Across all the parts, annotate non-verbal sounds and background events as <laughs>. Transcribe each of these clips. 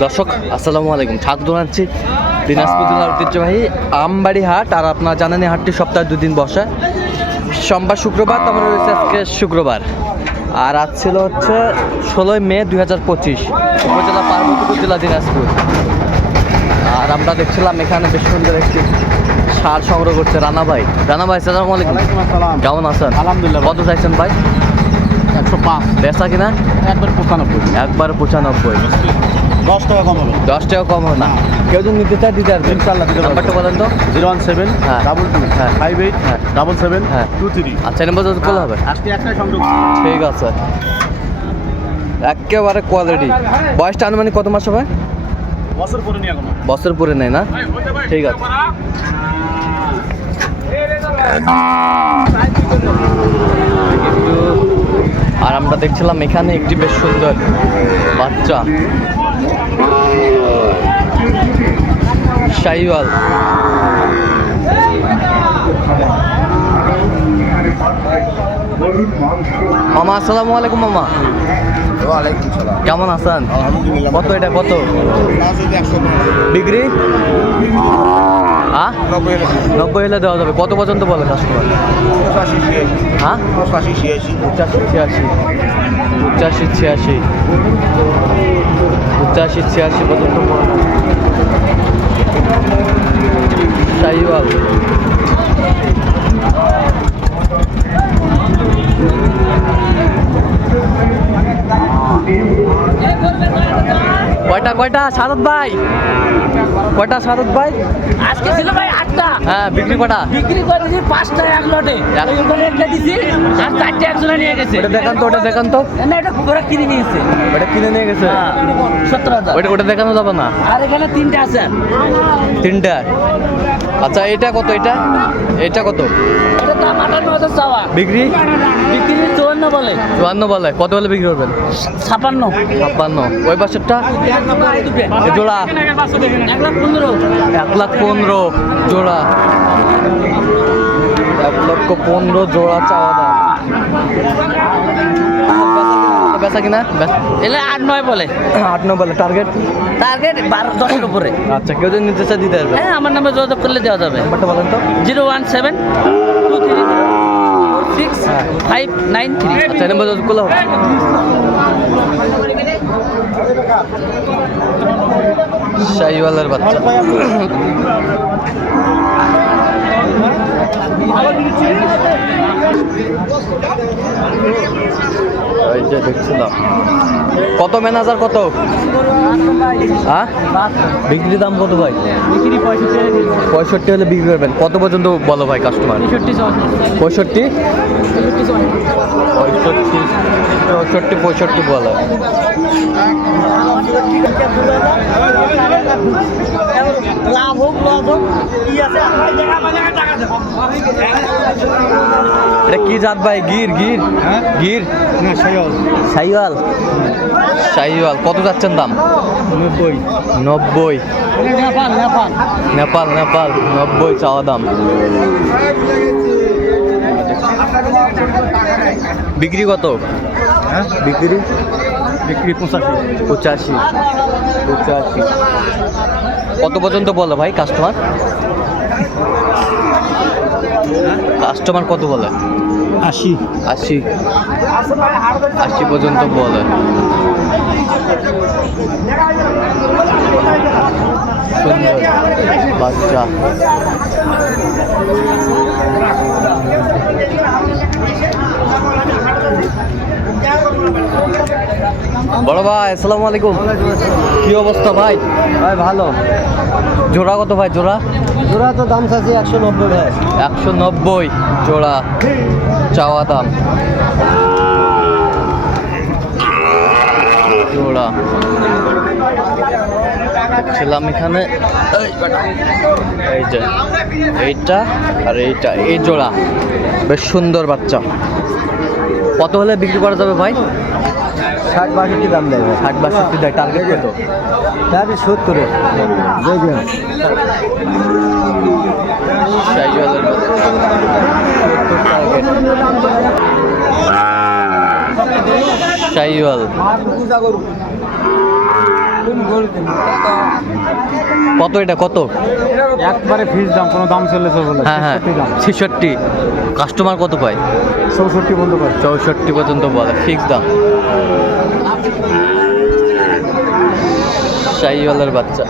দর্শক আসসালামু আলাইকুম। ছাদ দোনাচ্ছি দিনাজপুর জেলার ঐতিহ্যবাহী আমবাড়ি হাট আর আপনার জানেন এই হাটটি সপ্তাহে দুদিন বসে। সোমবার শুক্রবার তারপরে রয়েছে আজকে শুক্রবার। আর আজ ছিল হচ্ছে ষোলোই মে দুই হাজার পঁচিশ উপজেলা পার্বতীপুর জেলা দিনাজপুর। আর আমরা দেখছিলাম এখানে বেশ সুন্দর একটি সার সংগ্রহ করছে রানা ভাই রানা ভাই সালাম আলাইকুম কেমন আছেন? আলহামদুলিল্লাহ। কত চাইছেন ভাই? একশো পাঁচ। বেচা কিনা? একবার পঁচানব্বই। একবার পঁচানব্বই। দশ টাকা কম হবে দশ টাকা কম হবে না। কেউ যদি নিতে চায় দিতে পারবেন ইনশাল্লাহ দিতে পারব। নাম্বারটা বলেন তো। জিরো ওয়ান সেভেন হ্যাঁ। ডাবল টু হ্যাঁ। ফাইভ এইট হ্যাঁ। ডাবল সেভেন হ্যাঁ। Two three. আচ্ছা নাম্বার করলে হবে? আজকে একটাই সংযোগ। ঠিক আছে। একেবারে কোয়ালিটি বয়সটা আনুমানিক কত মাস হবে? বছর পরে নিয়ে কোনো বছর পরে নেই না? ঠিক আছে। আর আমরা দেখছিলাম এখানে একটি বেশ সুন্দর বাচ্চা। শাহিওয়াল। মামা, আসসালামু আলাইকুম মামা। কেমন আছেন? কত এটা, কত? ডিগ্রি? নব্বই হলে দেওয়া যাবে। কত পর্যন্ত বলে কাস্টমার হ্যাঁ? ছিয়াশি। ছিয়াশি। পঁচাশি, ছিয়াশি পর্যন্ত বলে। শাহিওয়াল কয়টা কয়টা সাদত ভাই? কটা সাদত ভাই? আজকে ছিল ভাই আটটা। হ্যাঁ বিক্রি কটা? বিক্রি করে দিছি পাঁচটা এক লটে। একটা দিছি আর চারটে একজনে নিয়ে গেছে। ওটা দেখান তো ওটা দেখান তো। না এটা ওরা কিনে নিয়েছে ওটা কিনে নিয়ে গেছে? সতেরো সত্তর হাজার। ওটা ওটা দেখানো যাবে না? আর এখানে তিনটে আছে। তিনটা? আচ্ছা এটা কত এটা? এটা কত? এটা দাম আটান্ন হাজার চাওয়া। বিক্রি? বিক্রি চুয়ান্ন বলে। চুয়ান্ন বলে। কত হলে বিক্রি করবেন? ছাপান্ন। ছাপ্পান্ন ওই পাশেরটা? জোড়া? এক লাখ পনেরো। এক লাখ পনেরো জোড়া। এক লক্ষ পনেরো জোড়া চাওয়া দাম। বেচা কিনা? এলে আট নয় বলে। আট নম্বর বলে টার্গেট টার্গেট বারো দশের উপরে। আচ্ছা কেউ যদি নিতে চায় দিতে পারবে। হ্যাঁ আমার নামে যোগাযোগ করলে দেওয়া যাবে। নাম্বারটা বলেন তো। Zero one seven two three six হ্যাঁ। Five nine three. আচ্ছা নম্বর যোগাযোগ করলে হবে। শাহিওয়ালের বাচ্চা। <laughs> এই যে দেখছিলাম কত ম্যানেজার কত? হ্যাঁ? বিক্রি দাম কত ভাই? বিক্রি পঁয়ষট্টি হলে বিক্রি করবেন। কত পর্যন্ত বলো ভাই কাস্টমার পঁয়ষট্টি পঁয়ষট্টি? পঁয়ষট্টি পঁয়ষট্টি বলে। লাভ হোক হোক কি আছে এটা কি জাত ভাই? গির গির। গির? সাইওয়াল সাইওয়াল কত যাচ্ছেন দাম? নব্বই। নব্বই। নেপাল নেপাল নেপাল নেপাল। নব্বই চাওয়া দাম। বিক্রি কত? হ্যাঁ? বিক্রি? বিক্রি পঁচাশি। পঁচাশি। পঁচাশি। কত পর্যন্ত বলে ভাই কাস্টমার কাস্টমার কত বলে? আশি। আশি। আশি পর্যন্ত বলে। সুন্দর বাচ্চা। বড় ভাই আসসালামু আলাইকুম। কি অবস্থা ভাই? ভাই ভালো। জোড়া কত ভাই জোড়া? জোড়া তো দাম চাচ্ছি একশো নব্বই ভাই। একশো নব্বই জোড়া। চাওয়া দাম। জোড়া। ছিলাম এখানে। এই, যে এইটা আর এইটা এই জোড়া। বেশ সুন্দর বাচ্চা। কত হলে বিক্রি করা যাবে ভাই? ষাট বাষট্টি দাম দেয় ভাই। ষাট বাষট্টি দেয় টার্গেট কত? তাহলে সত্তরে। টার্গেট শাহিওয়াল কত? এটা কত? একবারে ফিস দাম কোনো দাম সব বলে। হ্যাঁ হ্যাঁ। ছেষট্টি কাস্টমার কত পায়? চৌষট্টি বন্ধ করে চৌষট্টি পর্যন্ত বলে ফিক্স দাম। শাহিওয়ালের বাচ্চা।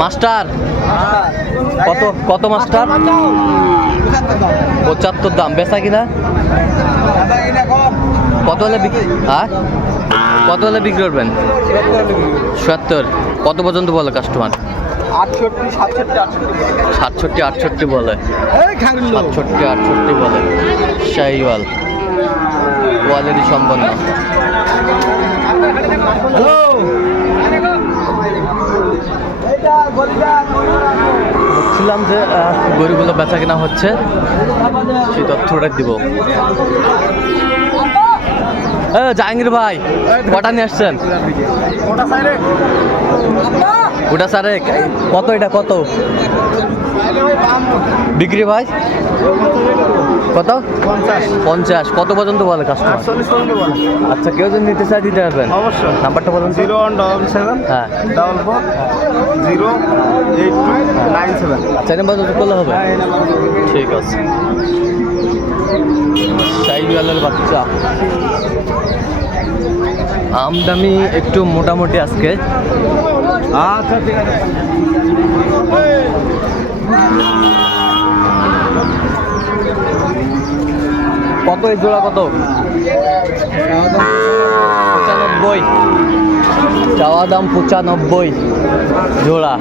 মাস্টার! কত? কত মাস্টার? পঁচাত্তর দাম। বেচা কিনা? কত হলে বিক্রি হ্যাঁ? কত হলে বিক্রি করবেন? সত্তর। কত পর্যন্ত বলে কাস্টমার সাতষট্টি, আটষট্টি বলে। সাতষট্টি, আটষট্টি বলে। শাহিওয়াল। কোয়ালিটি সম্পন্ন। বলছিলাম যে গরুগুলো বেচা কেনা হচ্ছে সেই তথ্যটা দিব। এ, জাহাঙ্গীর ভাই কটা নিয়ে আসছেন? ওটা স্যারে কত এটা? কত? বিক্রি ভাই? কত? পঞ্চাশ। পঞ্চাশ কত পর্যন্ত বলে কাস্টমার আচ্ছা কেউ যদি নিতে চায় দিতে পারবেন। অবশ্যই। নাম্বারটা বলুন জিরো ওয়ান ডবল সেভেন হ্যাঁ। Double four zero eight two nine seven. চার নাম্বার করলে হবে? ঠিক আছে। সাইওয়ালের বাচ্চা। আমদামি একটু মোটামুটি আজকে। আচ্ছা ঠিক আছে। কত এই জোড়া কত? পঁচানব্বই। চাওয়া দাম পঁচানব্বই জোড়া।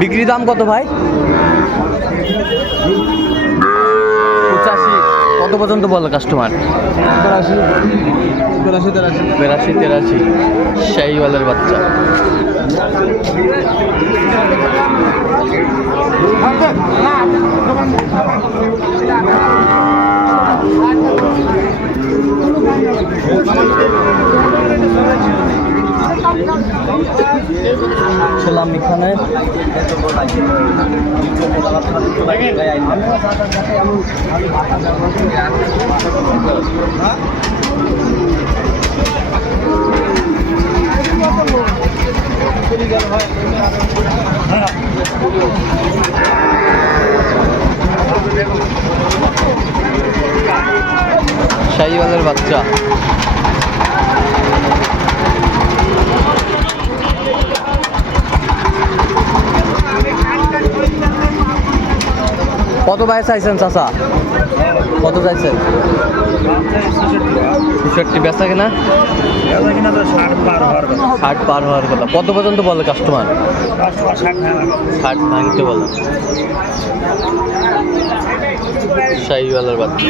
বিক্রি দাম কত ভাই? পঁচাশি। কত পর্যন্ত বলো কাস্টমার তেরাশি। তেরাশি তেরাশি। বেরাশি তেরাশি। শাহিওয়ালের বাচ্চা। ছিলাম এখানে। শাহিওয়ালের বাচ্চা। কত ভাই চাইছেন, চাচা? কত চাইছেন? ছেষট্টি বেচা কিনা? ষাট পার হওয়ার কথা। কত পর্যন্ত বলে কাস্টমার ষাট ভাঙতে বলে। শাহিওয়ালের বাচ্চা।